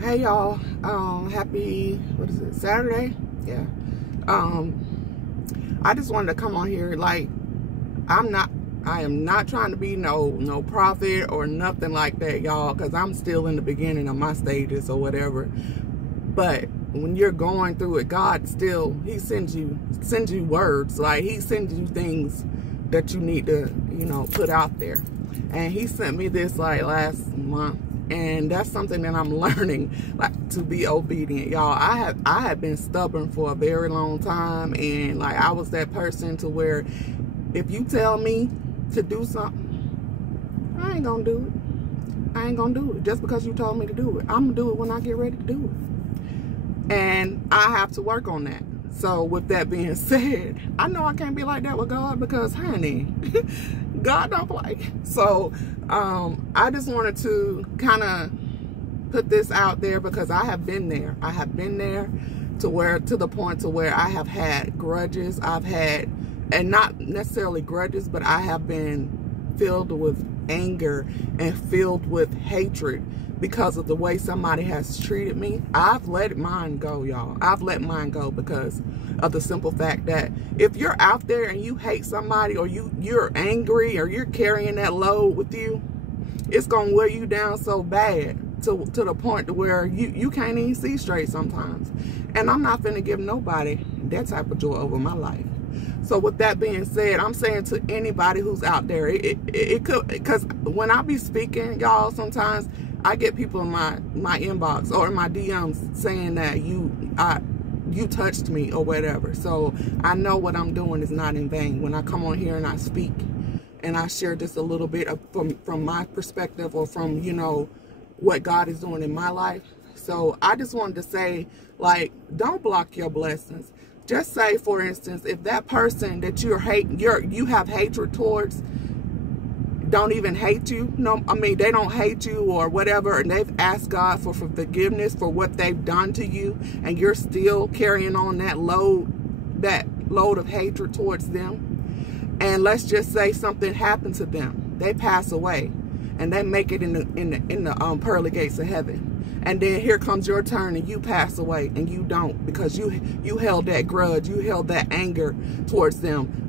Hey y'all, happy, what is it, Saturday? Yeah. I just wanted to come on here. Like, I am not trying to be no prophet or nothing like that, y'all, because I'm still in the beginning of my stages or whatever. But when you're going through it, God still, he sends you words. Like, he sends you things that you need to, put out there. And he sent me this like last month. And that's something that I'm learning, like, to be obedient, y'all. I have been stubborn for a very long time, and like I was that person to where if you tell me to do something, I ain't gonna do it. I ain't gonna do it just because you told me to do it. I'm gonna do it when I get ready to do it, and I have to work on that. So with that being said, I know I can't be like that with God because, honey, God don't play. So I just wanted to kind of put this out there because I have been there. I have been there to the point to where I have had grudges. I've had, and not necessarily grudges, but I have been filled with anger and filled with hatred because of the way somebody has treated me. I've let mine go, y'all. I've let mine go because of the simple fact that if you're out there and you hate somebody, or you're angry, or you're carrying that load with you, it's gonna wear you down so bad to the point to where you can't even see straight sometimes. And I'm not finna give nobody that type of joy over my life. So with that being said, I'm saying to anybody who's out there, it could, because when I be speaking, y'all, sometimes I get people in my inbox or in my DMs saying that you touched me or whatever. So I know what I'm doing is not in vain when I come on here and I speak and I share just a little bit of, from my perspective, or from, what God is doing in my life. So I just wanted to say, like, don't block your blessings. Just say, for instance, if that person that you have hatred towards don't even hate you, they don't hate you or whatever, and they've asked God for forgiveness for what they've done to you, and you're still carrying on that load of hatred towards them. And let's just say something happened to them, they pass away, and they make it in the pearly gates of heaven. And then here comes your turn and you pass away and you don't, because you held that grudge, you held that anger towards them.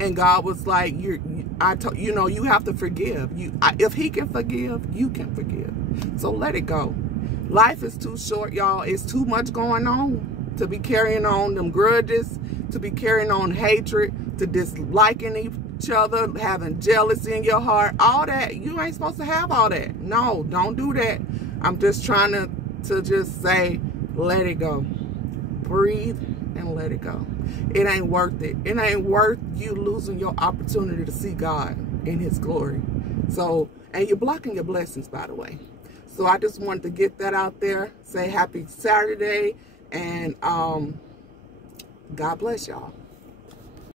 And God was like, you have to forgive. If he can forgive, you can forgive. So let it go. Life is too short, y'all. It's too much going on to be carrying on them grudges, to be carrying on hatred, to disliking each other, having jealousy in your heart. All that, you ain't supposed to have all that. No, don't do that. I'm just trying to just say, let it go. Breathe and let it go. It ain't worth it. It ain't worth you losing your opportunity to see God in his glory. So, and you're blocking your blessings, by the way. So I just wanted to get that out there. Say happy Saturday, and God bless y'all.